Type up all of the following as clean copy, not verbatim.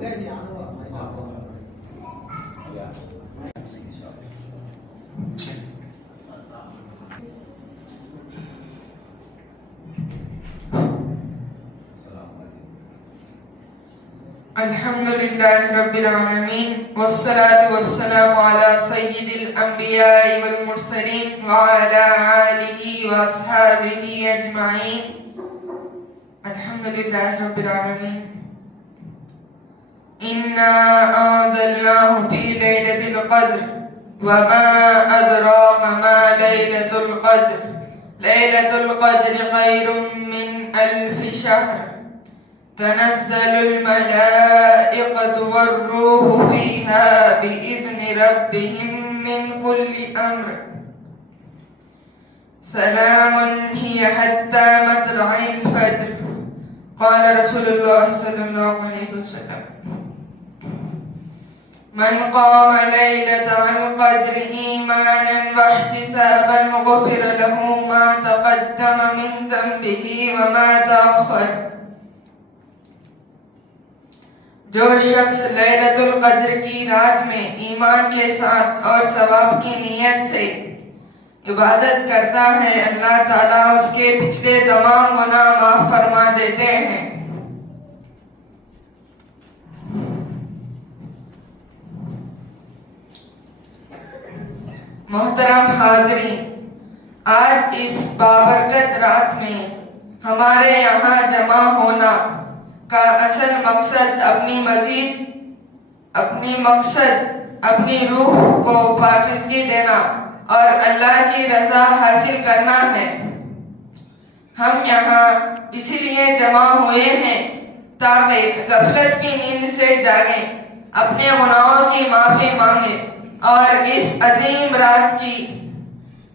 الحمد لله رب العالمين والصلاة والسلام على سيد الأنبياء والمرسلين وعلى آله وأصحابه أجمعين. الحمد لله رب العالمين. إنا أنزلناه في ليلة القدر وما أدراك ما ليلة القدر. ليلة القدر خير من 1000 شهر. تنزل الملائكة والروح فيها بإذن ربهم من كل أمر. سلام هي حتى مطلع الفجر. قال رسول الله صلى الله عليه وسلم: من قام ليلة القدر إيمانا واحتسابا غفر له ما تقدم من ذنبه وما تأخر. جو شخص لیلۃ القدر کی رات میں ایمان کے ساتھ اور ثواب کی نیت سے عبادت کرتا ہے، اللہ تعالیٰ اس کے پچھلے تمام گناہ معاف فرما دیتے ہیں۔ محترم حاضرین، آج اس بابرکت رات میں ہمارے یہاں جمع ہونا کا اصل مقصد اپنی روح کو پاکیزگی دینا اور اللہ کی رضا حاصل کرنا ہے۔ ہم یہاں اسی لیے جمع ہوئے ہیں تاکہ غفلت کی نیند سے جاگیں، اپنے گناہوں کی معافی مانگیں اور اس عظیم رات کی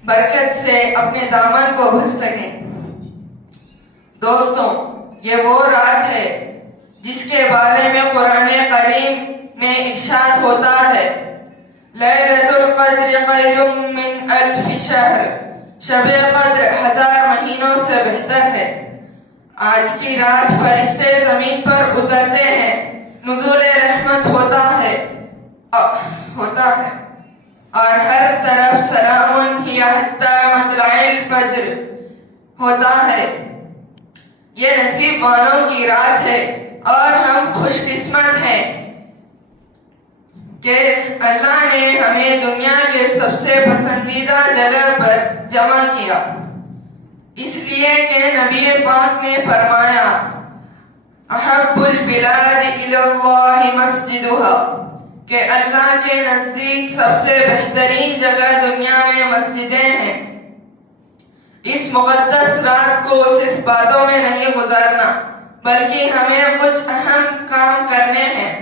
برکت سے اپنے دامن کو بھر سکیں۔ دوستوں، یہ وہ رات ہے جس کے بارے میں قرآن کریم میں ارشاد ہوتا ہے: لیلۃ القدر خیر من 1000 شہر۔ شب قدر 1000 مہینوں سے بہتر ہے۔ آج کی رات فرشتے زمین پر اترتے ہیں، نزول رحمت ہوتا ہے اور ہر طرف سلام ہی حتی مطلع الفجر ہوتا ہے۔ یہ نصیب والوں کی رات ہے اور ہم خوش قسمت ہیں کہ اللہ نے ہمیں دنیا کے سب سے پسندیدہ جگہ پر جمع کیا، اس لیے کہ نبی پاک نے فرمایا: احب البلاد الی اللہ مسجدها، کہ اللہ کے نزدیک سب سے بہترین جگہ دنیا میں مسجدیں ہیں۔ اس مقدس رات کو صرف باتوں میں نہیں گزارنا بلکہ ہمیں کچھ اہم کام کرنے ہیں۔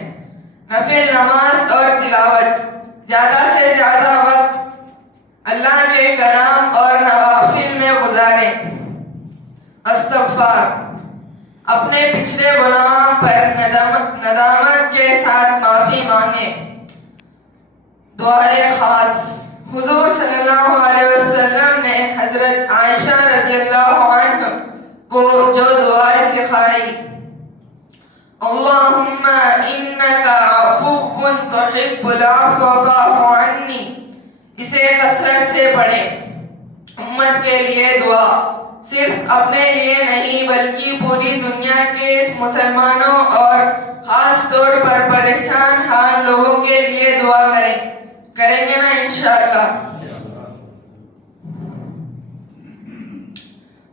نفل نماز اور تلاوت، زیادہ سے زیادہ وقت اللہ کے کلام اور نوافل میں گزاریں۔ استغفار، اپنے پچھلے گناہوں پر ندامت کے ساتھ معافی مانگیں۔ دعائے خاص، حضور صلی اللہ علیہ وسلم نے حضرت عائشہ رضی اللہ عنہ کو جو دعائیں سکھائی: اللہم انکا عفو تحب العفو فاعف عنی، اسے کثرت سے پڑھیں۔ امت کے لیے دعا، صرف اپنے لیے نہیں بلکہ پوری دنیا کے مسلمانوں اور خاص طور پر پریشان حال لوگوں کے لیے دعا کریں گے نا انشاءاللہ۔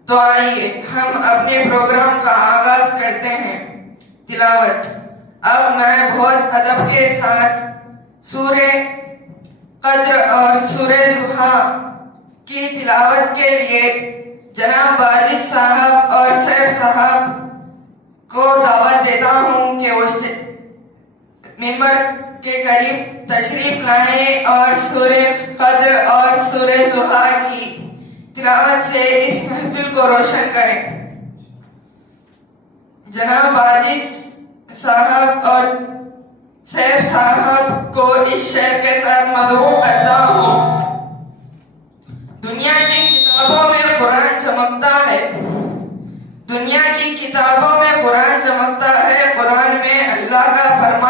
تو آئیے ہم اپنے پروگرام کا آغاز کرتے ہیں۔ تلاوت، اب میں بہت ادب کے ساتھ سورہ قدر اور سورہ ضحیٰ کی تلاوت کے لیے جناب واجد صاحب اور سیف صاحب کو دعوت دیتا ہوں کہ وہ ممبر کے قریب تشریف لائیں اور سورہ قدر اور سورہ ضحیٰ کی تلاوت سے اس محفل کو روشن کریں۔ جناب واجد صاحب اور سیف صاحب کو اس شعر کے ساتھ مدعو کرتا ہوں۔ دنیا کی کتابوں میں قرآن چمکتا ہے، دنیا کی کتابوں میں قرآن چمکتا ہے۔ قرآن میں اللہ کا فرمان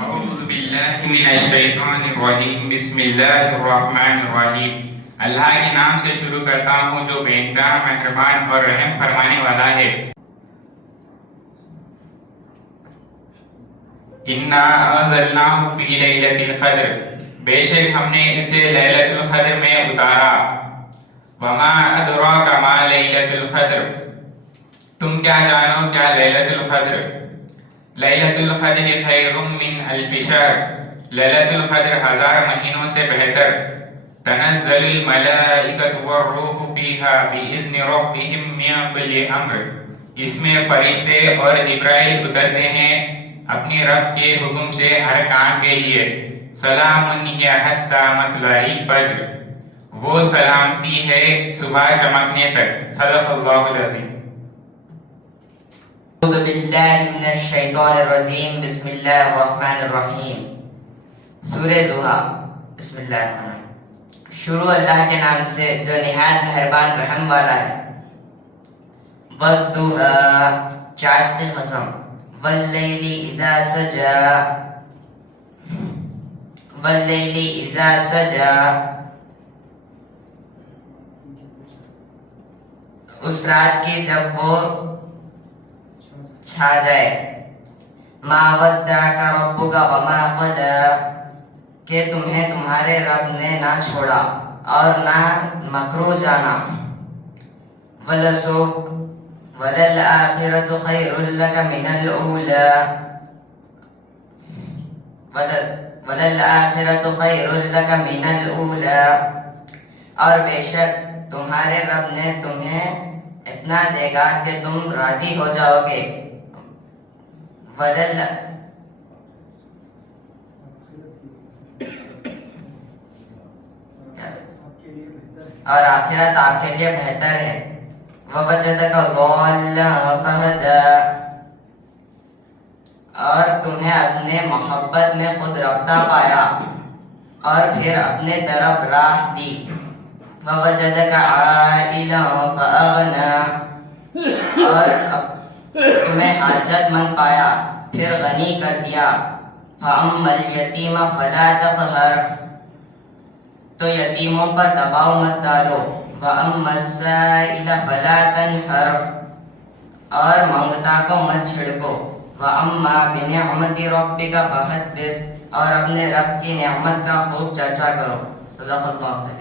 أعوذ بالله من الشیطان الرجیم بسم اللہ الرحمن الرحیم اللہ کے نام سے شروع کرتا ہوں جو بے انتہا مہربان اور رحم فرمانے والا ہے۔ اِنَّا أَنزَلْنَاهُ فِي لَيْلَةِ الْقَدْرِ بے شک ہم نے اسے لیلۃ القدر میں اتارا۔ وَمَا أَدْرَاكَ مَا لَيْلَةُ الْقَدْرِ تم کیا جانو کیا لیلۃ القدر؟ لیلۃ القدر خیر من الف شہر لیلۃ القدر 1000 مہینوں سے بہتر۔ تنزل الملائکۃ والروح فیہا بإذن ربہم من کل امر اس میں فرشتے اور جبرائیل اترتے ہیں اپنی رب کے حکم سے ہر کام کے لیے۔ سلام ہی حتی مطلع الفجر وہ سلامتی ہے صبح چمکنے تک۔ صدق اللہ العظیم۔ اعوذ باللہ من الشیطان الرجیم بسم اللہ الرحمن الرحیم سورہ ضحیٰ بسم اللہ الرحمن الرحیم شروع اللہ کے نام سے جو نہایت مہربان رحم والا ہے۔ والضحیٰ چاشت کی قسم، واللیل اذا سجا واللیل اذا سجا اس رات کی جب وہ چھا جائے۔ ما ودعک ربک وما قلی کہ تمہیں تمہارے رب نے نہ چھوڑا اور نہ مکرو جانا۔ وللآخرۃ خیر لک من الاولی وللآخرۃ خیر لک من الاولی اور بے شک تمہارے رب نے تمہیں اتنا دے گا کہ تم راضی ہو جاؤ گے۔ اور آخرت آپ کے لیے بہتر ہے۔ وَوَجَدَكَ ضَالًّا فَهَدَىٰ اور تمہیں اپنے محبت میں خود رفتہ پایا اور پھر اپنے طرف راہ دی۔ وَوَجَدَكَ عَائِلًا فَأَغْنَىٰ اور تمہیں حاجت مند پایا پھر غنی کر دیا۔ فَأَمَّا الْيَتِيمَ فَلَا تَقْهَرْ تو یتیموں پر دباؤ مت ڈالو۔ وَأَمَّا السَّائِلَ فَلَا تَنْهَرْ اور مانگتا کو مت چھڑکو۔ وَأَمَّا بِنِعْمَتِ رَبِّكَ فَحَدِّثْ اور اپنے رب کی نعمت کا خوب چرچا کرو۔ صدق اللہ علیہ۔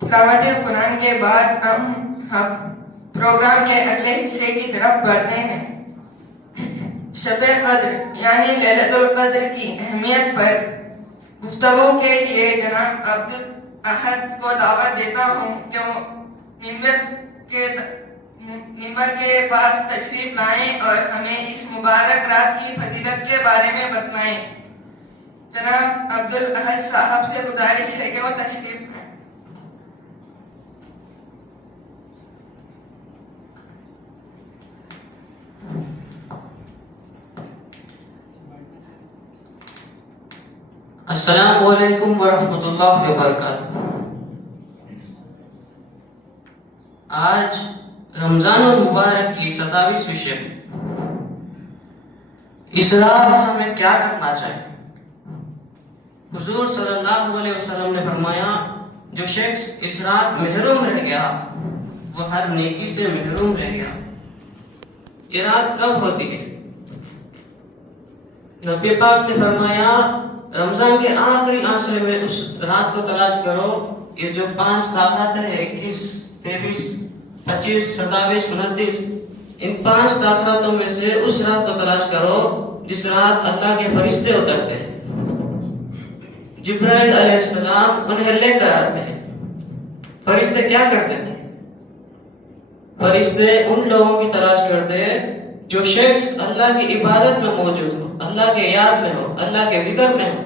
تلاوت قرآن کے بعد ہم پروگرام کے اگلے حصے کی طرف بڑھتے ہیں۔ شب قدر یعنی لیلۃ القدر کی اہمیت پر گفتگو کے لیے جناب عبدالاحد کو دعوت دیتا ہوں کہ وہ منبر کے پاس تشریف لائیں اور ہمیں اس مبارک رات کی فضیلت کے بارے میں بتلائیں۔ جناب عبدالاحد صاحب سے گزارش ہے کہ وہ تشریف لائیں۔ السلام علیکم ورحمۃ اللہ وبرکاتہ۔ آج رمضان المبارک کی 27ویں شب۔ اس رات ہمیں کیا کرنا چاہیے؟ حضور صلی اللہ علیہ وسلم نے فرمایا جو شخص اس رات محروم رہ گیا وہ ہر نیکی سے محروم رہ گیا۔ یہ رات کب ہوتی ہے؟ نبی پاک نے فرمایا رمضان کے آخری عشرے میں اس رات کو تلاش کرو۔ یہ جو 5 طاقت ہے 21 23 25 27 29 ان 5 طاقتوں میں سے اس رات کو تلاش کرو جس رات اللہ کے فرشتے اترتے ہیں، جبرائیل علیہ السلام انہیں لے کر آتے ہیں۔ فرشتے کیا کرتے تھے؟ فرشتے ان لوگوں کی تلاش کرتے جو شخص اللہ کی عبادت میں موجود ہو، اللہ کے یاد میں ہو، اللہ کے ذکر میں ہو،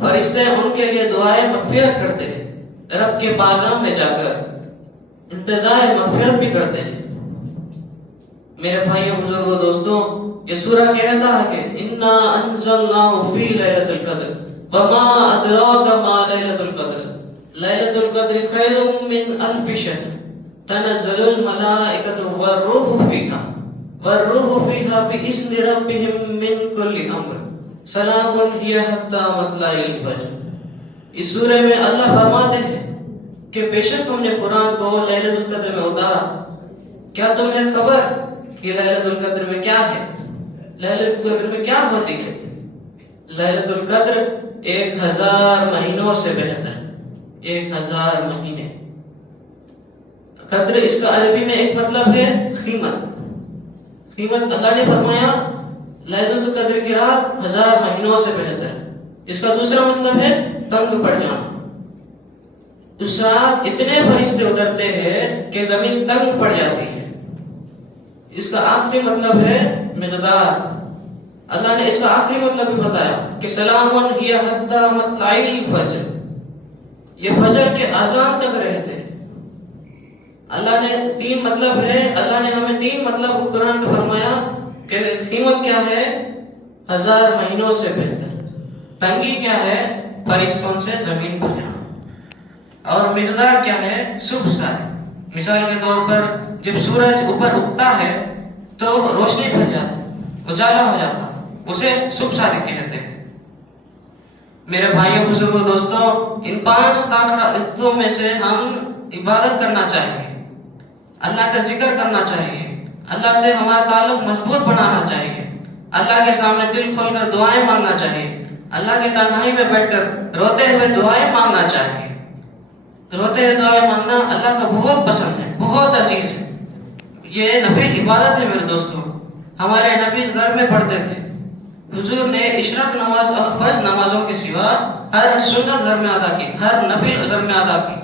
فرشتے ان کے لیے دعائیں مغفرت کرتے ہیں، رب کے باغاں میں جا کر انتظار مغفرت بھی کرتے ہیں۔ میرے بھائیوں، بزرگوں، دوستوں، یہ سورہ کہتا ہے کہ اِنَّا أَنزَلْنَاهُ فِي لَيْلَةِ الْقَدْرِ وَمَا أَدْرَاكَ مَا لَيْلَةُ الْقَدْرِ لَيْلَةُ الْقَدْرِ خَيْرٌ مِّنْ أَلْفِ شَهْرٍ تَنَزَّلُ الْمَلَائِكَةُ وَالرُّوحُ فِيهَا بِإِذْنِ رَبِّهِمْ مِّنْ كُلِّ أَمْرٍ سَلَامٌ هِيَ حَتَّىٰ مَطْلَعِ الْفَجْرِ۔ اس سورہ میں اللہ فرماتے ہیں کہ بے شک ہم نے قرآن کو لیلۃ القدر میں اتارا۔ کیا تمہیں خبر کہ لیلۃ القدر میں کیا ہے؟ لیلۃ القدر میں کیا ہوتی ہے؟ لیلۃ القدر 1000 مہینوں سے بہتر، 1000 مہینے۔ قدر اس کا عربی میں ایک مطلب ہے قیمت۔ قیمت اللہ نے فرمایا لیلۃ القدر کی رات 1000 مہینوں سے بہتر۔ اس کا دوسرا مطلب ہے تنگ پڑ جانا۔ اس رات اتنے فرشتے اترتے ہیں کہ زمین تنگ پڑ جاتی ہے۔ اس کا آخری مطلب ہے مقدار۔ اللہ نے اس کا آخری مطلب بھی بتایا کہ سلام ہی حتی مطلع الفجر، یہ فجر کے اذان تک رہتے ہیں۔ اللہ نے 3 مطلب ہے، اللہ نے ہمیں 3 مطلب قرآن میں فرمایا کہ قیمت کیا ہے؟ 1000 مہینوں سے بہتر۔ تنگی کیا ہے؟ فرشتوں سے زمین پر جانا۔ اور مقدار کیا ہے؟ صبح سائے۔ مثال کے طور پر جب سورج اوپر اگتا ہے تو روشنی پھیل جاتی، اجالا ہو جاتا، اسے صبح سائے کہتے ہیں۔ میرے بھائیوں، بزرگوں، دوستوں، ان 5 طاقتوں میں سے ہم عبادت کرنا چاہیے، اللہ کا ذکر کرنا چاہیے، اللہ سے ہمارا تعلق مضبوط بنانا چاہیے، اللہ کے سامنے دل کھول کر دعائیں مانگنا چاہیے، اللہ کے تنہائی میں بیٹھ کر روتے ہوئے دعائیں مانگنا چاہیے۔ روتے ہوئے دعائیں مانگنا اللہ کا بہت پسند ہے، بہت عزیز ہے۔ یہ نفل عبادت ہے میرے دوستوں۔ ہمارے نبی گھر میں پڑھتے تھے۔ حضور نے اشراق نماز اور فرض نمازوں کے سوا ہر سنت گھر میں ادا کی، ہر نفل گھر میں ادا کی۔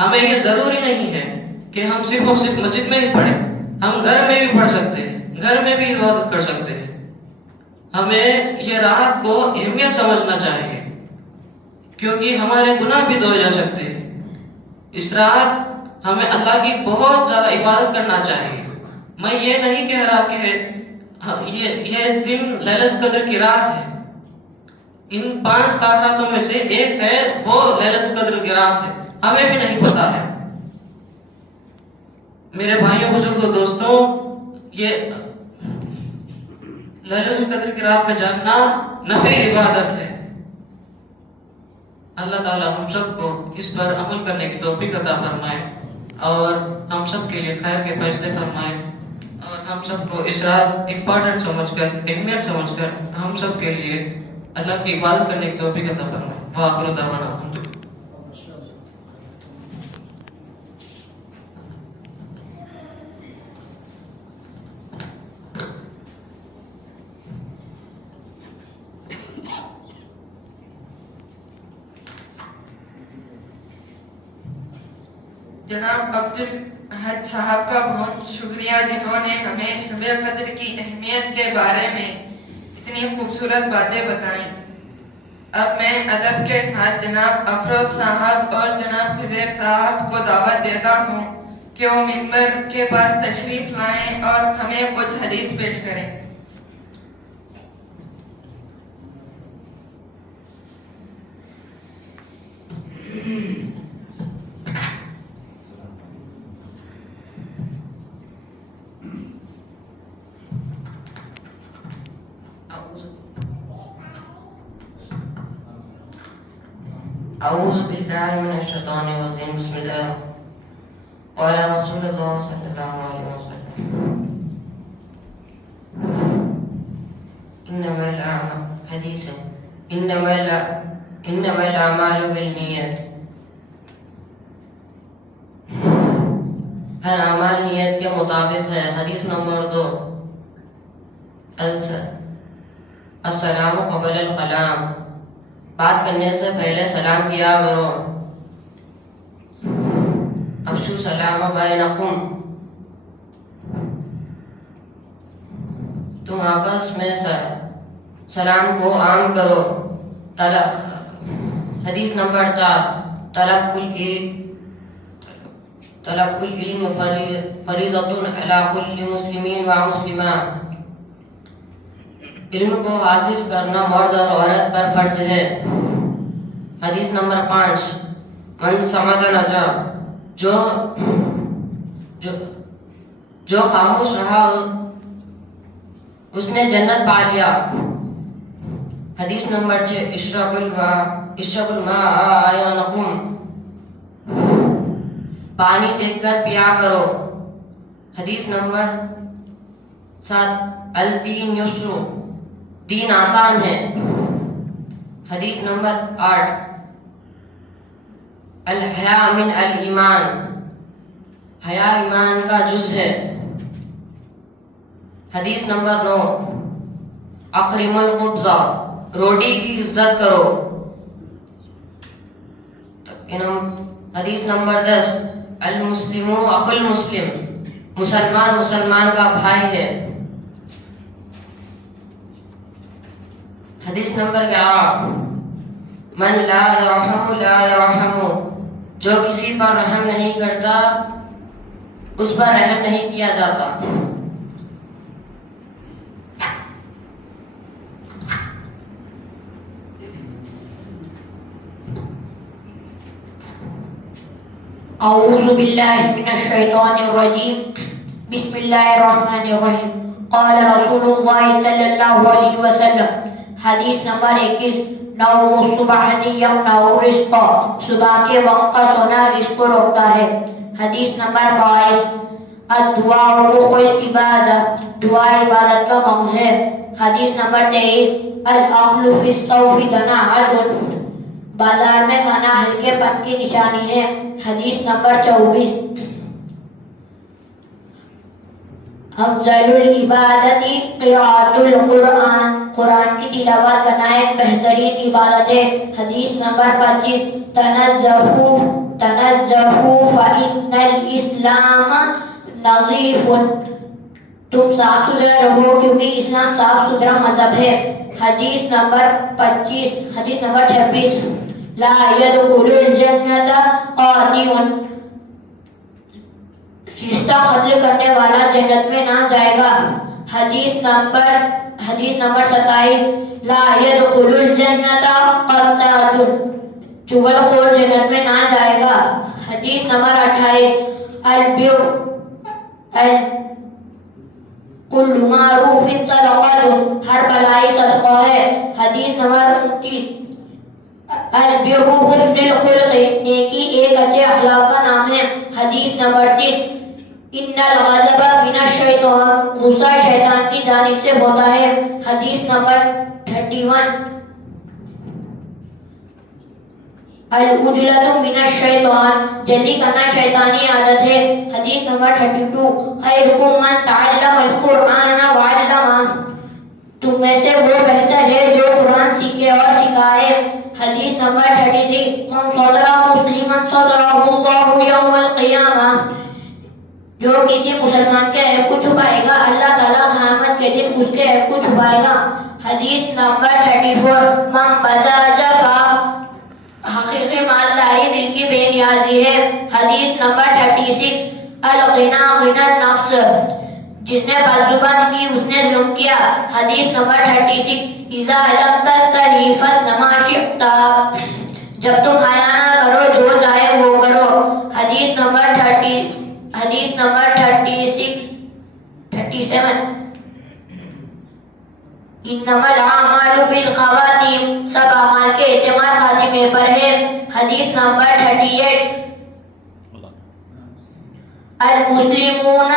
ہمیں یہ ضروری نہیں ہے کہ ہم صرف اور صرف مسجد میں ہی پڑھیں، ہم گھر میں بھی پڑھ سکتے ہیں، گھر میں بھی عبادت کر سکتے ہیں۔ ہمیں یہ رات کو اہمیت سمجھنا چاہیے، کیونکہ ہمارے گناہ بھی دھوئے جا سکتے ہیں۔ اس رات ہمیں اللہ کی بہت زیادہ عبادت کرنا چاہیے۔ میں یہ نہیں کہہ رہا کہ یہ دن لیلۃ القدر کی رات ہے۔ ان 5 طاقتوں میں سے ایک ہے، وہ لیلۃ القدر کی رات ہے، ہمیں بھی نہیں پتا ہے۔ میرے بھائیوں، بزرگوں، دوستوں، یہ لیلۃ القدر کی رات میں جاگنا نفل عبادت ہے۔ اللہ تعالیٰ ہم سب کو اس پر عمل کرنے کی توفیق عطا فرمائے اور ہم سب کے لیے خیر کے فیصلے فرمائے، اور ہم سب کو اس رات امپورٹنٹ سمجھ کر، اہمیت سمجھ کر ہم سب کے لیے اللہ کی عبادت کرنے کی توفیق عطا فرمائے۔ وآخر دعوانا جناب عبدالاحد صاحب کا بہت شکریہ، جنہوں نے ہمیں شب قدر کی اہمیت کے بارے میں اتنی خوبصورت باتیں بتائیں۔ اب میں ادب کے ساتھ جناب افروز صاحب اور جناب خضر صاحب کو دعوت دیتا ہوں کہ وہ ممبر کے پاس تشریف لائیں اور ہمیں کچھ حدیث پیش کریں۔ أعوذ بالله من الشيطان الرجيم بسم الله قال رسول الله صلى الله عليه وسلم إنما الأعمال بالنيات، ہر اعمال نیت کے مطابق ہے۔ حدیث نمبر 2، السلام قبل الکلام، بات کرنے سے پہلے سلام کیا کرو۔ افشو سلام بینکم، تم آپس میں سلام کو عام کرو. حدیث نمبر 4. طلب العلم فریضۃ علی کل مسلم و مسلمہ. علم کو حاصل کرنا مرد اور عورت پر فرض ہے. حدیث نمبر 5. من صمت نجا. جو خاموش رہا اس نے جنت پا لیا. حدیث نمبر 6. اشرب الماء اعینکم. پانی دیکھ کر پیا کرو. حدیث نمبر 7. الدین یسر. دین آسان ہے. حدیث نمبر 8. الحیا من الایمان. حیا ایمان کا جز ہے. حدیث نمبر 9. اکرم القبضہ. روٹی کی عزت کرو. حدیث نمبر 10. المسلم اخو المسلم. مسلمان مسلمان کا بھائی ہے. حدیث نمبر 11. من لا یرحم لا یرحم. جو کسی پر رحم نہیں کرتا اس پر رحم نہیں کیا جاتا. اعوذ باللہ من الشیطان الرجیم. بسم اللہ الرحمن الرحیم. قال رسول اللہ صلی اللہ علیہ وسلم. حدیث نمبر 21. نوم الصبح یمنع الرزق. صبح کے وقت کا سونا رزق کو روکتا ہے. حدیث نمبر 22. الدعاء مخ العبادہ. دعا عبادت کا مغز ہے. حدیث نمبر 23. الاکل فی الصوف دناءۃ. بازار میں کھانا ہلکے پن کی نشانی ہے. حدیث نمبر 24. افضل العبادت قراءۃ القرآن. قرآن کی تلاوت کرنا ایک بہترین عبادت ہے. حدیث نمبر 25. تنزہوا فإن الاسلام نظیف. تم صاف ستھرا رہو کیونکہ اسلام صاف ستھرا مذہب ہے. حدیث نمبر 25. حدیث نمبر 26. لا يدخل الجنت قاطع. شستہ قتل کرنے والا جنت میں نہ جائے گا. حدیث نمبر 27. لا يدخل الجنت قطاع. چغل خور جنت میں نہ جائے گا. حدیث نمبر 28. البر کل معروف صدقۃ. ہر بھلائی صدقہ ہے. حدیث نمبر 29. البر حسن الخلق. نیکی ایک اچھے اخلاق کا نام ہے. حدیث نمبر 3. ان الغضب من الشیطان. غصہ شیطان کی جانب سے ہوتا ہے. حدیث نمبر 31. العجلۃ من الشیطان. جلدی کرنا شیطانی عادت ہے. حدیث نمبر 32. خیرکم من تعلم القرآن وعلمہ. تم میں سے وہ بہتر ہے جو قرآن سیکھے اور سکھائے. حدیث نمبر 33. من صدر مسلما صدرہ اللہ یوم القیامہ. جو کسی مسلمان کے عیب کو چھپائے گا اللہ تعالیٰ قیامت کے دن اس کے عیب کو چھپائے گا. حدیث نمبر 34. من بذا جفا. حقیقی مالداری دل کی بے نیازی ہے. حدیث نمبر 36. الغنا غنى النفس. جس نے بدزبان کی اس نے ظلم کیا. حدیث نمبر 36. اذا لم تستحی فاصنع ما شئت. جب تم حیا نہ کرو جو چاہے وہ کرو. حدیث نمبر 37. انما الاعمال بالخواتیم. سب اعمال کے اعتبار خاتمے پر ہے. حدیث نمبر 38. المسلمون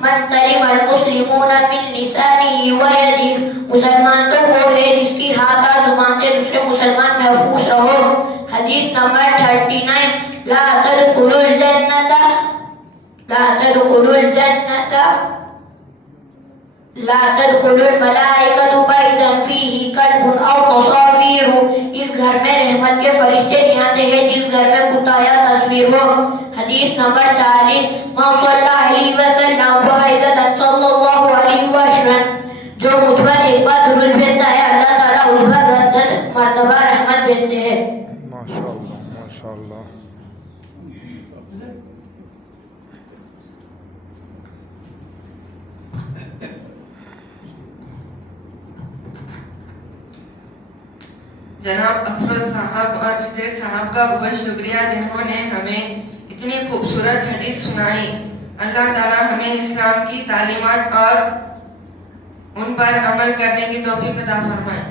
من سلم المسلمون من لسانه ويده. مسلمان تو وہ ہے جس کی ہاتھ اور زبان سے دوسرے مسلمان محفوظ رہو. حدیث نمبر 39. لا تدخلوا الجنة لا تدخل الملائکۃ بیتا فیہ کلب او تصاویر. اس گھر میں رحمت کے فرشتے نہیں آتے ہیں جس گھر میں کتا یا تصویر ہو. حدیث نمبر 40. من صلی علیہ وسلم وحیدۃ صلی اللہ علیہ وسلم. جو ایک بار درود بھیجتا ہے اللہ تعالیٰ اس پر 10 مرتبہ رحمت بھیجتے ہیں. ماشاءاللہ ماشاءاللہ. جناب افروز صاحب اور حسین صاحب کا بہت شکریہ جنہوں نے ہمیں اتنی خوبصورت حدیث سنائی. اللہ تعالیٰ ہمیں اسلام کی تعلیمات اور ان پر عمل کرنے کی توفیق عطا فرمائے.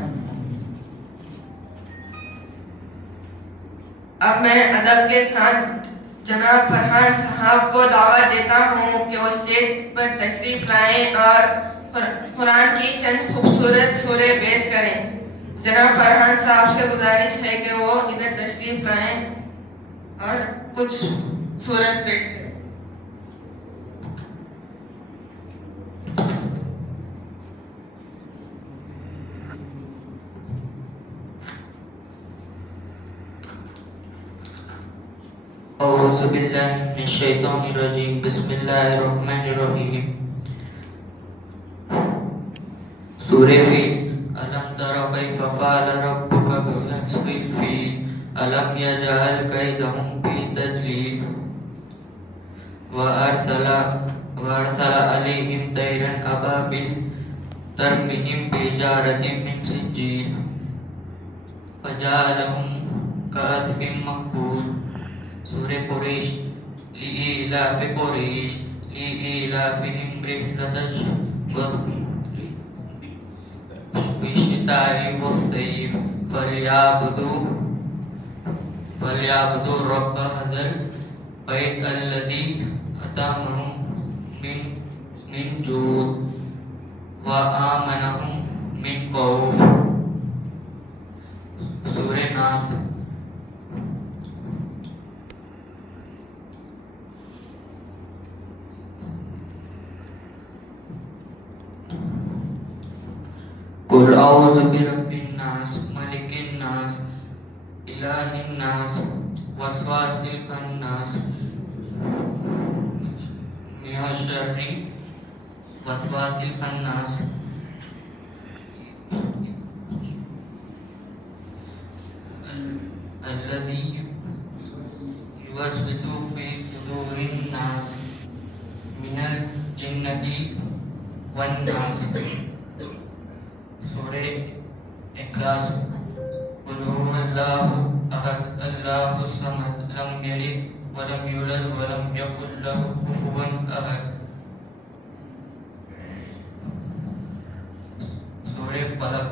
اب میں ادب کے ساتھ جناب فرحان صاحب کو دعوت دیتا ہوں کہ وہ اسٹیج پر تشریف لائیں اور قرآن کی چند خوبصورت سورے پیش کریں. جناب فرحان صاحب سے گزارش ہے کہ وہ ادھر تشریف لائیں اور کچھ سورت پیش کریں. اعوذ باللہ من الشیطان الرجیم بسم اللہ الرحمن الرحیم. سورہ فیل. الم تر کیف فعل ربک باصحاب الفیل الم یجعل کیدہم فی تضلیل وارسل علیہم طیرا ابابیل ترمہم بحجارۃ من سجیل فجعلہم کعصف مأکول. سورہ قریش. لإیلاف قریش لإیلافہم رحلۃ الشتاء والصيف فليعبدوا رب هذا البيت الذي أطعمهم من جوع وآمنهم من خوف. سورہ ناس. قل اعوذ برب الناس ملک الناس الہ الناس وسواس الخناس من شر وسواس الخناس الذي يوسوس في صدور الناس من الجنة والناس. سورہ اخلاص. قل هو اللہ احد اللہ الصمد لم یلد ولم یولد ولم یکن له کفوا احد. سورہ فلق.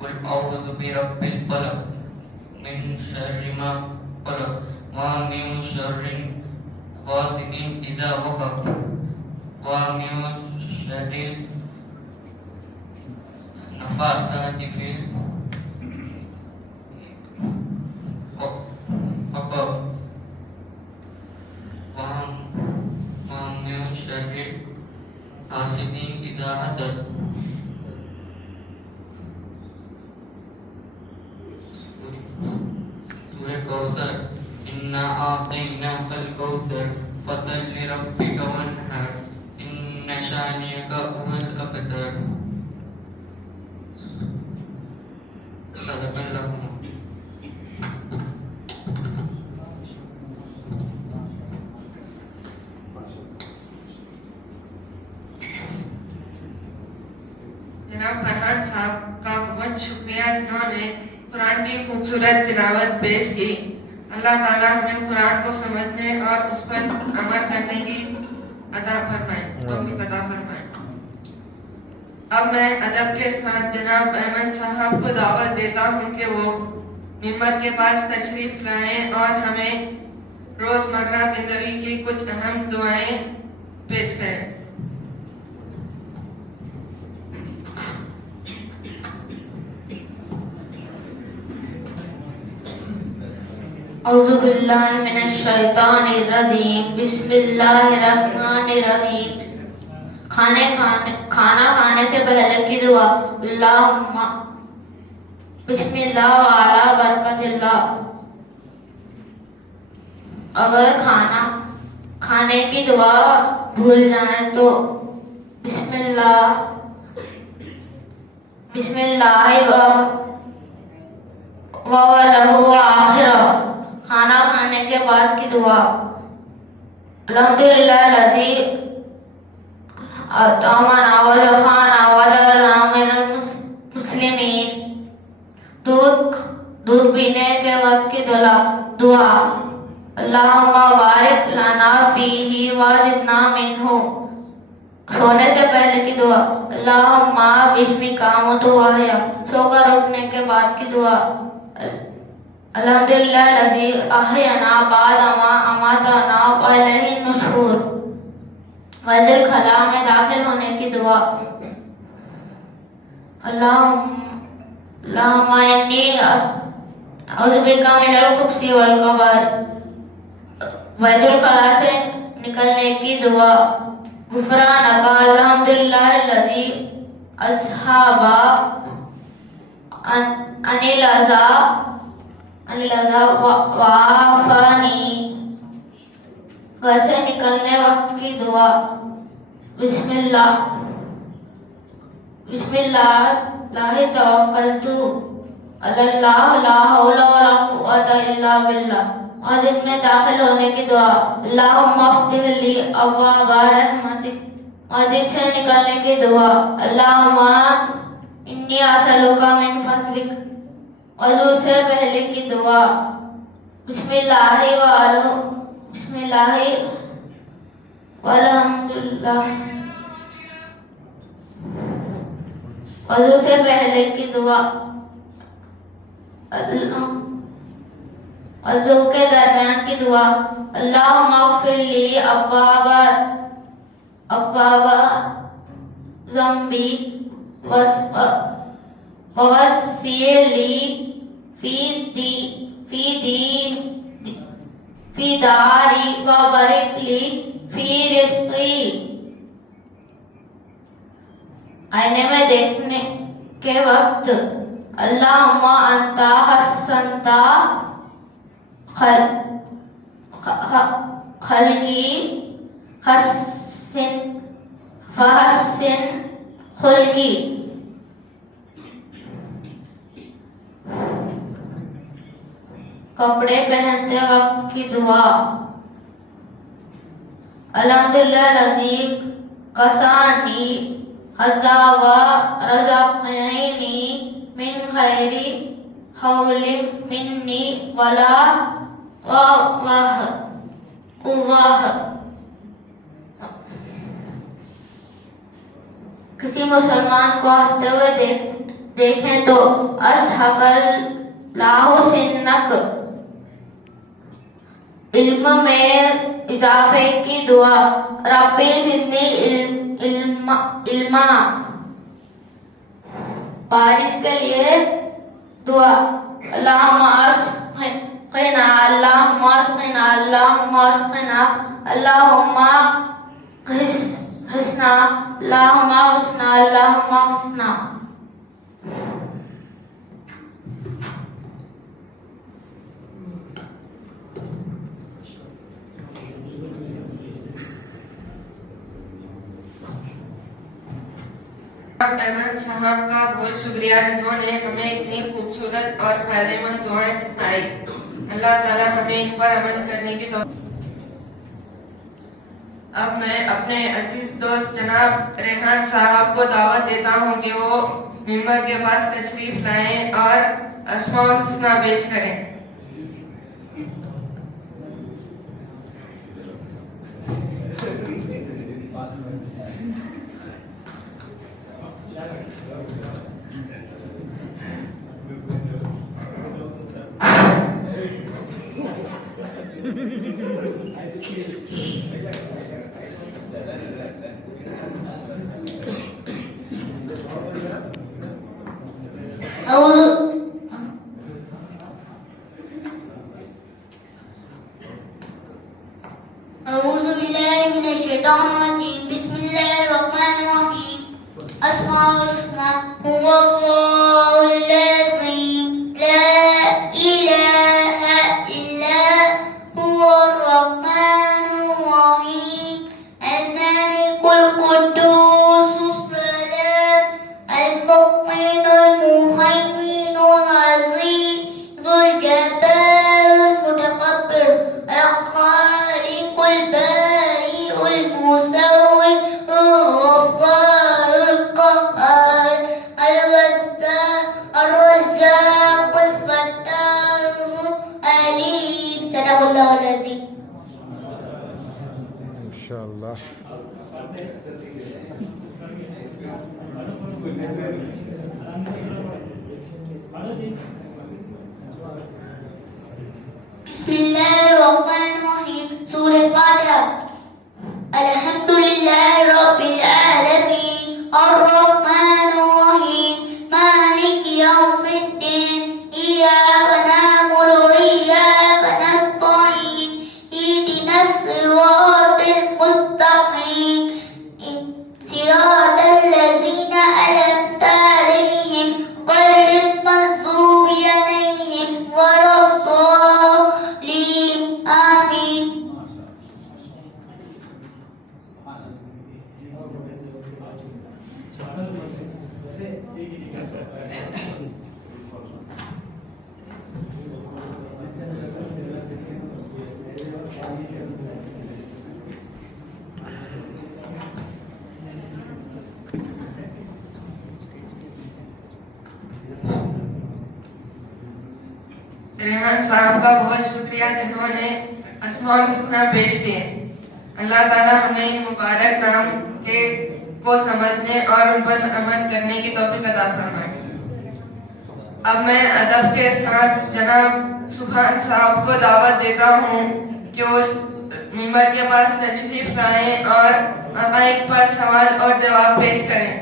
قل اعوذ برب الفلق من شر ما خلق ومن شر غاسق اذا وقب ومن شر نفاثات في العقد ومن شر حاسد إذا حسد. سورہ کوثر. إنا أعطيناك الكوثر فصل لربك وانحر إن شانئك هو الأبتر. صدق اللہ. جناب فرحان صاحب کا بہت شکریہ جنہوں نے قرآن کی خوبصورت تلاوت پیش کی. اللہ تعالیٰ ہمیں قرآن کو سمجھنے اور اس پر عمل کرنے کی عطا فرمائے. اب میں ادب کے ساتھ جناب احمد صاحب کو دعوت دیتا ہوں کہ وہ ممبر کے پاس تشریف لائیں اور ہمیں روزمرہ زندگی کی کچھ اہم دعائیں پیش کریں. اعوذ باللہ من الشیطان الرجیم بسم اللہ الرحمن الرحیم. کھانا کھانے سے پہلے کی دعا. اللہم بسم اللہ وعلا برکت اللہ. اگر کھانے کی دعا بھول جائیں تو بسم اللہ بسم اللہ وَلَهُ آخرہ کھانا کھانے کے بعد کی دعا الحمدللہ الذی اطعمنا وسقانا وجعلنا من المسلمین دودھ پینے کے وقت کی دعا اللہم بارک لنا فیہ وزدنا منہ سونے سے پہلے کی دعا اللہم بسمک اموت واحیا سو کر اٹھنے کے بعد کی دعا الحمدللہ الذی احیانا بعد ما اماتنا والیہ النشور وذل خلا میں داخل ہونے کی دعا اللہم انی اعوذ بک من الخبث والخبائث وذل خلا سے نکلنے کی دعا غفرانک الحمدللہ الذی اذھب عنی العذا وعافانی گھر سے نکلنے وقت کی دعا بسم اللہ لا توکلت علی اللہ لا حول ولا قوۃ الا باللہ مسجد میں داخل ہونے کی دعا اللہم افتح لی ابواب رحمتک مسجد سے نکلنے کی دعا اللہم انی اسألک من فضلک وضو سے پہلے کی دعا بسم اللہ والحمدللہ وضو سے پہلے کی دعا وضو کے درمیان کی دعا اللہم اغفر لی ابواب ذنبی ووسع لی فی داری وبارک لی فی رزقی آئینے میں دیکھنے کے وقت اللہم انت حسنت خلقی فحسن خلقی کپڑے پہنتے وقت کی دعا الحمدللہ الذی کسانی حذا و رزقنی من خیر حول منی ولا قوہ کسی مسلمان کو ہنستے ہوئے دیکھیں تو اضحک اللہ سنک علم میں اضافے کی دعا ربی زدنی علما بارش کے لیے دعا اللہم اسقنا اللہم اسقنا اللہم اسقنا اللہم حسنا اللہم حسنا اللہم حسنا احمد صاحب کا بہت شکریہ جنہوں نے ہمیں اتنی خوبصورت اور فائدہ مند دعائیں سکھائی اللہ تعالیٰ ہمیں ان پر عمل کرنے کی توفیق۔ اب میں اپنے عزیز دوست جناب ریحان صاحب کو دعوت دیتا ہوں کہ وہ ممبر کے پاس تشریف لائیں اور اسماء الحسنہ پیش کریں۔ أعوذ بالله من الشيطان الرجيم بسم الله الرحمن الرحيم أسماء الحسنى هو الله الذي لا إله إلا هو الرحمن الرحيم الملك القدوس السلام المؤمن ریحان صاحب کا بہت شکریہ جنہوں نے اسماء الحسنی پیش کیے. اللہ تعالیٰ ہمیں ان مبارک نام کو سمجھنے اور ان پر عمل کرنے کی توفیق عطا فرمائے. اب میں ادب کے ساتھ جناب سبحان صاحب کو دعوت دیتا ہوں کہ وہ ممبر کے پاس تشریف لائیں اور عقائد پر سوال اور جواب پیش کریں.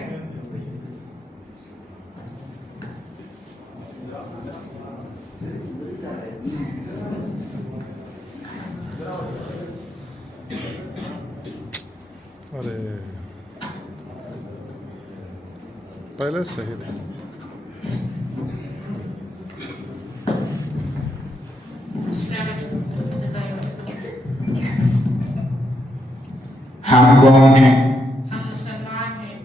ارے پہلے صحیح تھا. ہم کون ہیں؟ ہم مسلمان ہیں.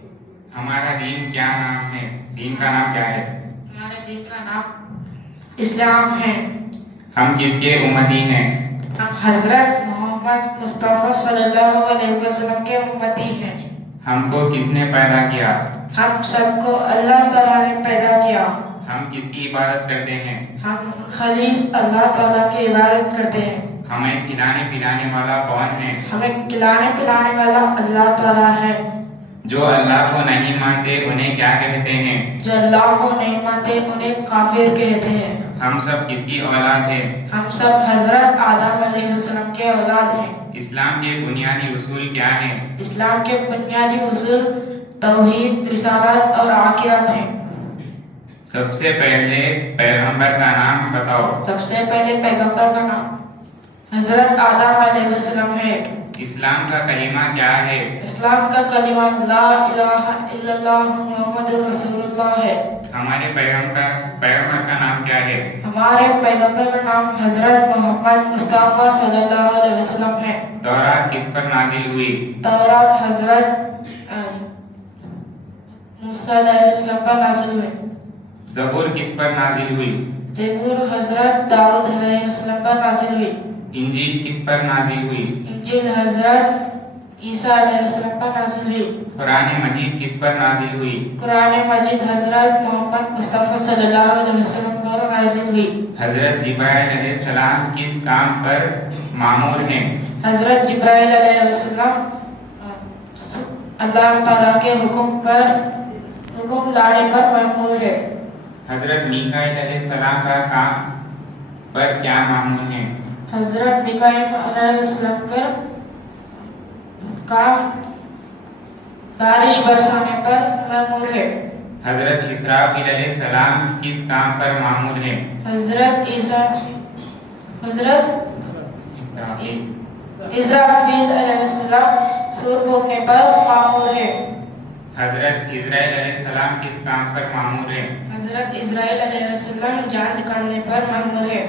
ہمارا دین کیا نام ہے؟ دین کا نام کیا ہے؟ ہمارے دین کا نام اسلام ہے. ہم کس کے امتی ہیں؟ ہم حضرت محمد مصطفیٰ صلی اللہ علیہ وسلم کے امتی ہیں. ہم کو کس نے پیدا کیا؟ ہم سب کو اللہ تعالیٰ نے پیدا کیا. ہم کس کی عبادت کرتے ہیں؟ ہم خالص اللہ تعالیٰ کی عبادت کرتے ہیں. ہمیں کھلانے پلانے والا کون ہے؟ ہمیں کھلانے پلانے والا اللہ تعالیٰ ہے. جو اللہ کو نہیں مانتے انہیں کیا کہتے ہیں؟ جو اللہ کو نہیں مانتے انہیں کافر کہتے ہیں. ہم سب کس کی اولاد ہیں؟ ہم سب حضرت آدم علیہ السلام کے اولاد ہیں. اسلام کے بنیادی اصول کیا ہیں؟ اسلام کے بنیادی اصول توحید، رسالت اور آخرت ہیں. سب سے پہلے پیغمبر کا نام بتاؤ. سب سے پہلے پیغمبر کا نام حضرت آدم علیہ السلام ہے. اسلام کا کلمہ کیا ہے؟ اسلام کا کلمہ لا الہ الا اللہ محمد رسول اللہ ہے. ہمارے پیغمبر کا نام کیا ہے؟ ہمارے پیغمبر کا نام حضرت محمد مصطفیٰ صلی اللہ علیہ وسلم ہے. تورات کس پر نازل ہوئی؟ تورات حضرت موسیٰ علیہ السلام پر نازل ہوئی. زبور کس پر نازل ہوئی؟ زبور حضرت داؤد علیہ السلام پر نازل ہوئی. انجیل کس پر نازل ہوئی؟ انجیل حضرت عیسیٰ علیہ السلام پر نازل ہوئی. قرآن مجید کس پر نازل ہوئی؟ قرآن مجید حضرت محمد مصطفیٰ صلی اللہ علیہ وسلم پر نازل ہوئی. حضرت جبرائیل علیہ السلام کس کام پر مامور ہیں؟ حضرت جبرائیل علیہ السلام اللہ تعالیٰ کے حکم لانے پر مامور ہے. حضرت میکائیل علیہ السلام کا کام پر کیا مامور ہیں؟ حضرت میکائیل علیہ السلام کا کام بارش برسانے پر مامور ہے. حضرت اسرافیل علیہ السلام کس کام پر مامور ہیں؟ حضرت اسرافیل علیہ السلام سور بھونکنے پر مامور ہے. حضرت اسرائیل علیہ السلام کس کام پر مامور ہیں؟ حضرت اسرائیل علیہ السلام جان نکالنے پر مامور ہے.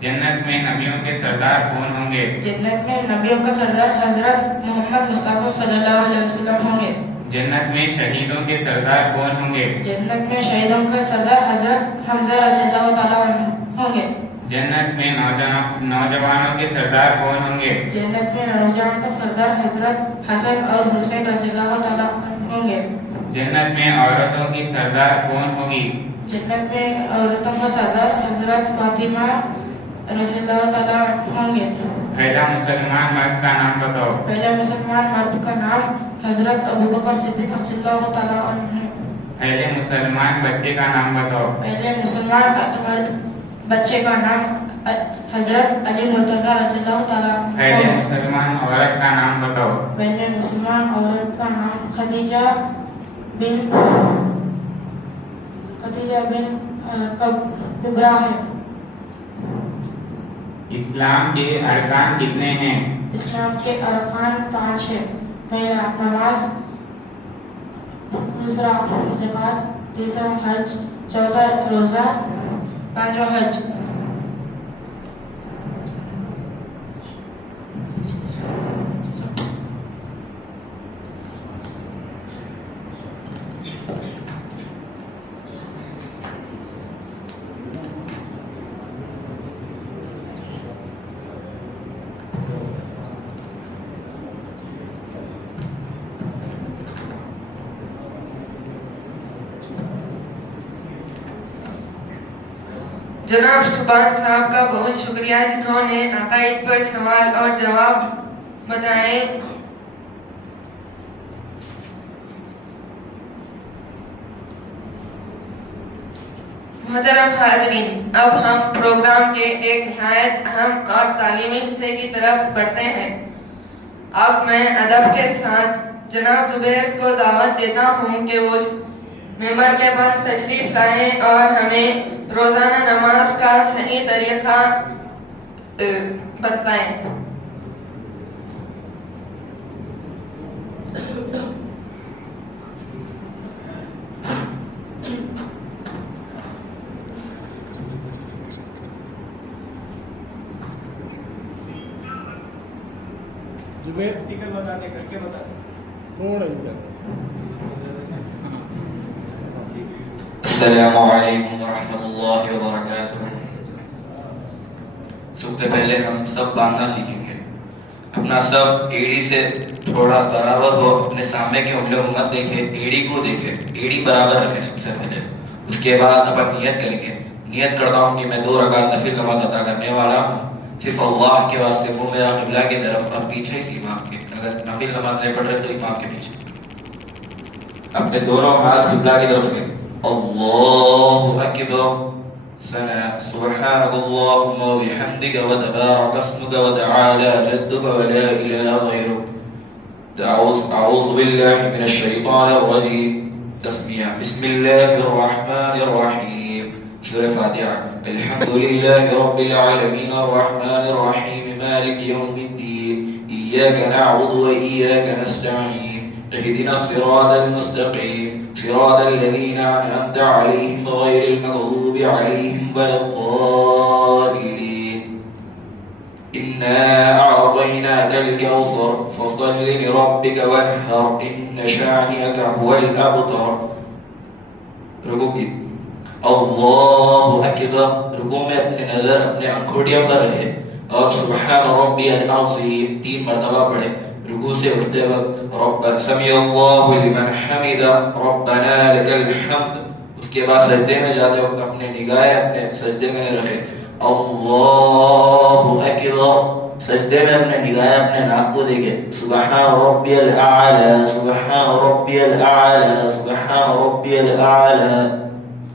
جنت میں نبیوں کے سردار کون ہوں گے؟ جنت میں نبیوں کا سردار حضرت محمد مصطفیٰ صلی اللہ علیہ وسلم ہوں گے. جنت میں شہیدوں کے سردار کون ہوں گے؟ جنت میں شہیدوں کا سردار حضرت حمزہ رضی اللہ تعالیٰ عنہ ہوں گے. جنت میں نوجوانوں کے سردار کون ہوں گے؟ جنت میں نوجوان کا سردار حضرت حسن اور حسین رضی اللہ تعالیٰ عنہ ہوں گے. جنت میں عورتوں کی سردار کون ہوگی؟ جنت میں عورتوں کا سردار حضرت فاطمہ رضی اللہ تعالیٰ ہوں گے. پہلا مسلمان مرد کا نام بتاؤ. پہلا مسلمان مرد کا نام حضرت ابوبکر صدیق رضی اللہ تعالیٰ عنہ. پہلے مسلمان بچے کا نام بتاؤ. پہلے مسلمان مرد بچے کا نام حضرت علی مرتضیٰ رضی اللہ تعالیٰ. پہلے مسلمان عورت کا نام بتاؤ. پہلے مسلمان عورت کا نام خدیجہ بن کبرا ہے. اسلام کے ارکان کتنے ہیں؟ اسلام کے ارکان 5 ہیں. پہلا نماز، دوسرا زکوٰۃ، تیسرا حج، چوتھا روزہ، پانچواں حج. جناب سبحان صاحب کا بہت شکریہ جنہوں نے عقائد پر سوال اور جواب بتائے. محترم حاضرین، اب ہم پروگرام کے ایک نہایت اہم اور تعلیمی حصے کی طرف بڑھتے ہیں. اب میں ادب کے ساتھ جناب زبیر کو دعوت دیتا ہوں کہ وہ ممبر کے پاس تشریف لائیں اور ہمیں روزانہ نماز کا صحیح طریقہ بتائیں. زبیر ٹکٹ بتا دے کر کے بتا دے تھوڑا ادھر. السلام علیکم ورحمۃ اللہ وبرکاتہ. سب سے پہلے ہم سب باندھنا سیکھیں گے. اپنا سب ایڑی سے تھوڑا برابر ہو. اپنے سامنے کی انگلیوں کو مت دیکھے، ایڑی کو دیکھے. ایڑی برابر رکھے سب سے پہلے. اس کے بعد اپن نیت کریں گے. نیت کرتا ہوں کہ میں 2 رکعت نفل نماز ادا کرنے والا ہوں صرف اللہ کے واسطے. منہ میرا قبلہ کی طرف اور پیچھے سے امام کے. اگر نفل نماز نہیں پڑھ رہے تو امام کے پیچھے. اپنے دونوں ہاتھ قبلہ کی طرف لیں. اللہ اکبر. سبحانك اللهم وبحمدك وتبارك اسمك وتعالى جدك ولا اله غيرك. اعوذ بالله من الشيطان الرجيم. تسمية بسم الله الرحمن الرحيم. سورة فاتحة. الحمد لله رب العالمين الرحمن الرحيم مالك يوم الدين. إياك نعبد وإياك نستعين. اهدنا الصراط المستقيم صراط الذين أنعمت عليهم غير المغضوب عليهم ولا الضالين. إنا أعطيناك الكوثر فصل لربك وانحر إن شانئك هو الأبتر. رکوع کی. اللہ اکبر. رکوع میں اپنے نظر اپنے انگوٹھیوں پر رہے اور سبحان ربی العظیم 3 مرتبہ پڑھے. رکوع سے اٹھتے وقت رب سمع اللہ لمن حمد ربنا لک الحمد. اس کے بعد سجدے میں جاتے وقت اپنے نگاہیں اپنے سجدے میں رکھے. اللہ اکبر. سجدے میں اپنے نگاہیں اپنے ناک کو دیکھے. سبحان ربی الاعلی سبحان ربی الاعلی سبحان ربی الاعلی.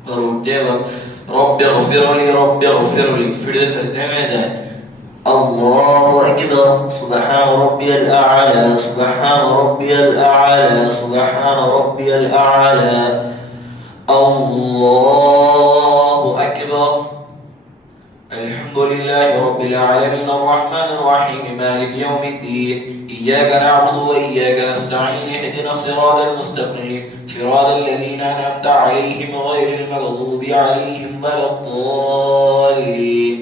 اور اٹھتے وقت رب اغفر لی رب اغفر لی. پھر سے سجدے میں جائے. اللہ اکبر. سبحان ربی الاعلی سبحان ربی الاعلی سبحان ربی الاعلی. اللہ اکبر. الحمد لله رب العالمين الرحمن الرحيم مالك يوم الدين. إياك نعبد وإياك نستعين. اهدنا الصراط المستقيم صراط الذين أنعمت عليهم غير المغضوب عليهم ولا الضالين.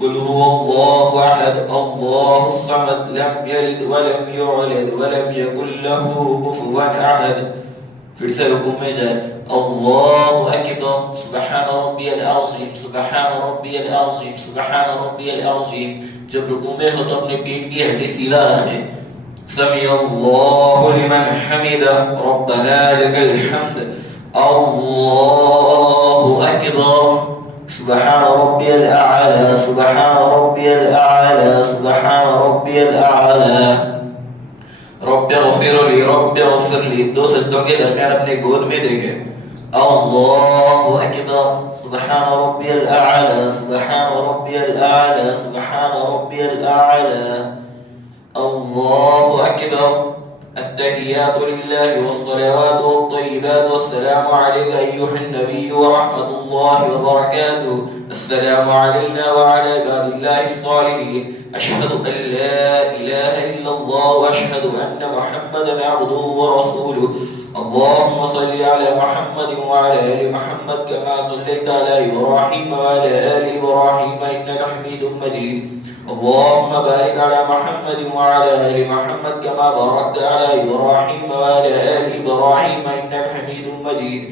قل هو الله أحد الله الصمد لم يلد ولم يولد ولم يكن له كفوا أحد. پھر سے رکوع میں جائے. اللہ اکبر. سبحان ربی العظیم سبحان ربی العظیم سبحان ربی العظیم. جب رکوع میں ہو تو اپنے پیٹ کی ہڈی سیدھا رکھے. سمع اللہ لمن حمد ربنا لک الحمد. اللہ اکبر. سبحان ربی الاعلی سبحان ربی الاعلی سبحان ربی الاعلی. رب اغفر لی رب اغفر لی. 2 سجدوں کے درمیان اپنے گود میں دیکھے. اللہ اکبر. سبحان ربی الاعلی سبحان ربی الاعلی سبحان ربی الاعلی. اللہ اکبر. التحيات لله والصلوات والطيبات والسلام عليك أيها النبي ورحمة الله وبركاته. السلام علينا وعلى عباد الله الصالحين. أشهد أن لا إله إلا الله وأشهد أن محمدا عبده ورسوله. اللهم صل على محمد وعلى آل محمد كما صليت على إبراهيم وعلى آل إبراهيم إنك حميد مجيد. اللهم بارك على محمد وعلى آل محمد كما باركت على إبراهيم وعلى آل إبراهيم إنك حميد مجيد.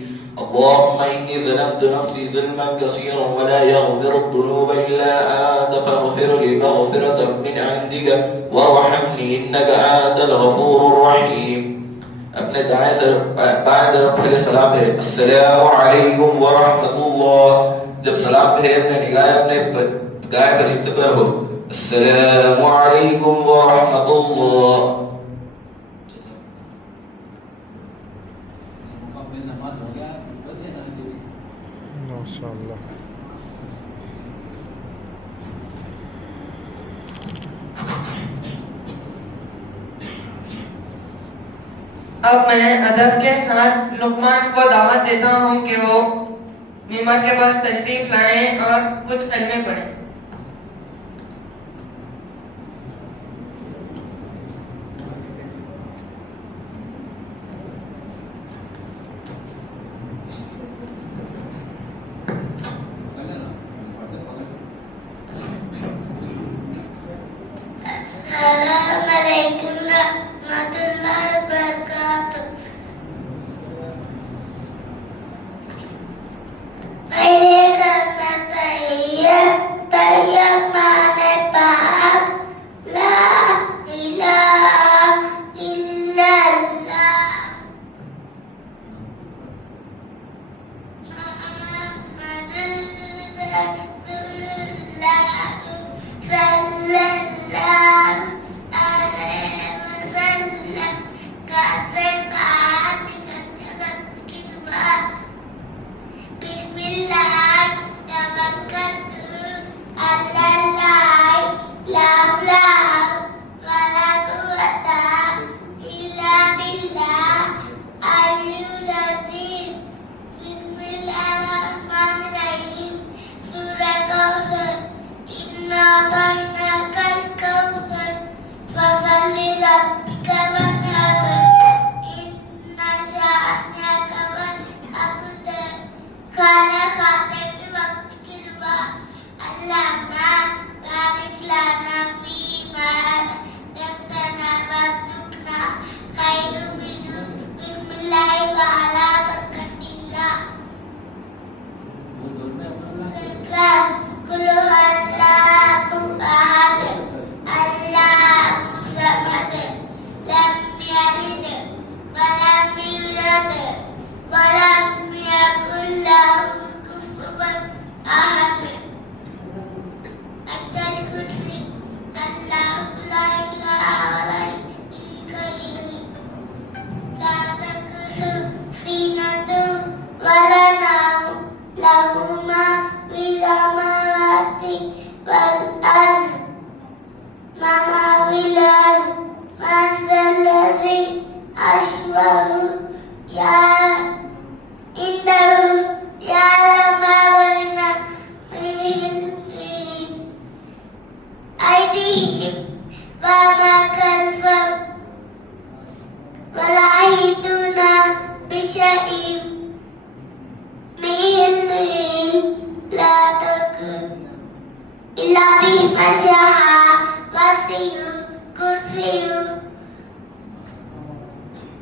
اللهم إني ظلمت نفسي ظلما كثيرا ولا يغفر الذنوب إلا أنت فاغفر لي مغفرة من عندك وارحمني إنك أنت الغفور الرحيم. اپنے بائیں طرف پھیرے سلام پھیرے السلام علیکم ورحمۃ اللہ. جب سلام پھیرے اپنے نگاہیں اپنے دائیں فرشتے پر ہو السلام علیکم ورحمۃ اللہ. ماشاء اللہ. اب میں ادب کے ساتھ لقمان کو دعوت دیتا ہوں کہ وہ ممبر کے پاس تشریف لائیں اور کچھ کلمے پڑھیں. السلام علیکم ورحمۃ اللہ وبرکاتہ. پہلے کرنا طیب مانے پاک لا الہ الا اللہ محمد رسول اللہ صلی اللہ علیہ وسلم. کیسے بات کرتے وقت کی دعا بسم اللہ توکلت علی اللہ لا حول ولا قوت الا باللہ العلی العظیم. بسم اللہ الرحمن الرحیم. سورہ کوثر انا اعطیناک الکوثر فصل لربک وانحر ان شانئک هو الابتر. کھانا کھاتے بھی وقت کی دعا اللہم بارک لنا فیما رزقتنا وارزقنا خیر منہ. بسم اللہ وعلی برکت اللہ. قل هو اللہ احد اللہ الصمد لم یلد ولم یولد ولم یکن له کفوا احد. آیت الکرسی اللہ لا الہ الا القیوم لا تأخذه سنة ولا نوم له ما في السماوات والأرض ما في الأرض. من ذا الذي أشفع عنده يعلم ما بين أيديهم وما خلفهم ولا يحيطون بشيء من علمه لا تكن إلا بما شاء. وسع كرسيه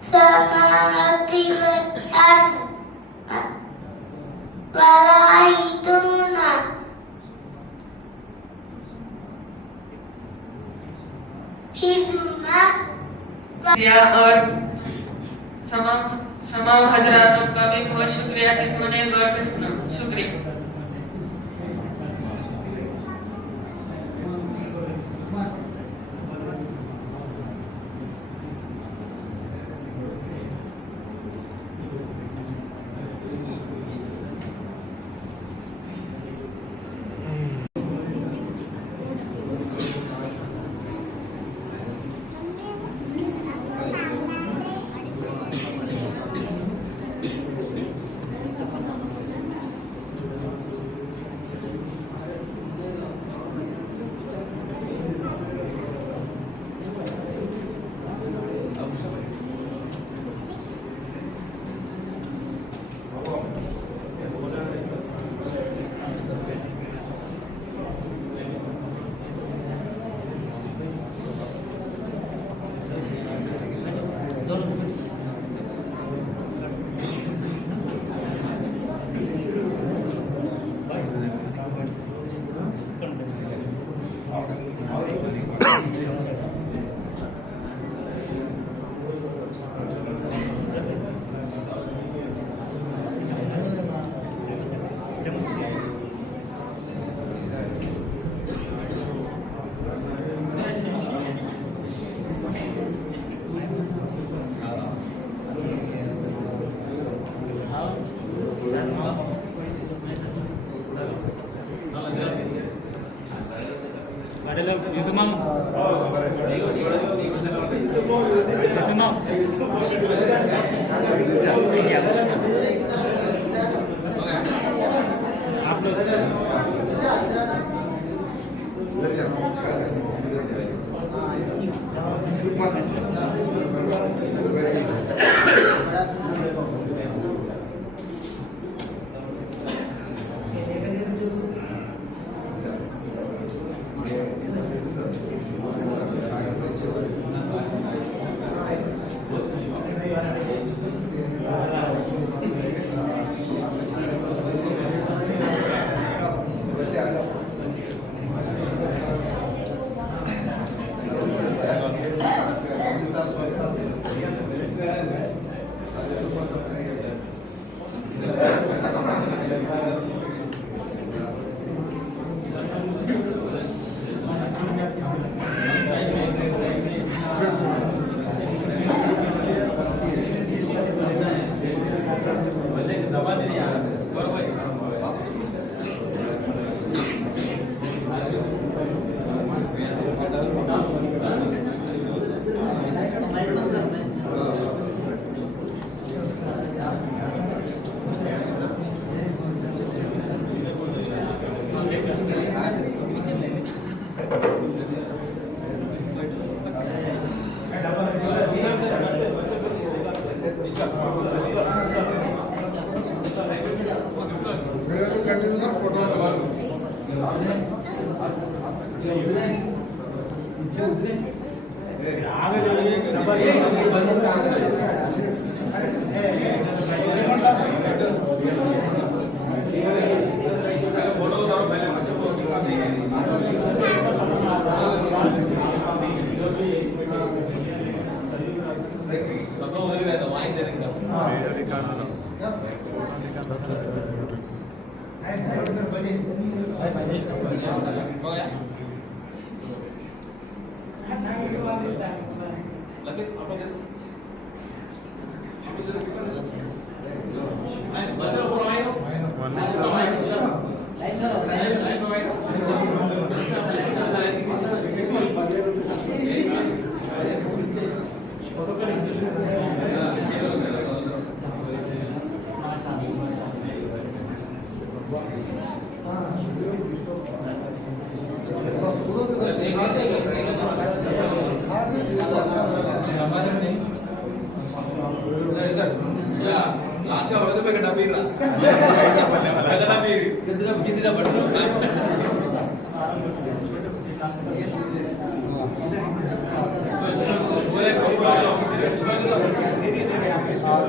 السماوات والأرض ولا يحيطون دیا اور تمام حضراتوں کا بھی بہت شکریہ جنہوں نے غور سے سنا. شکریہ.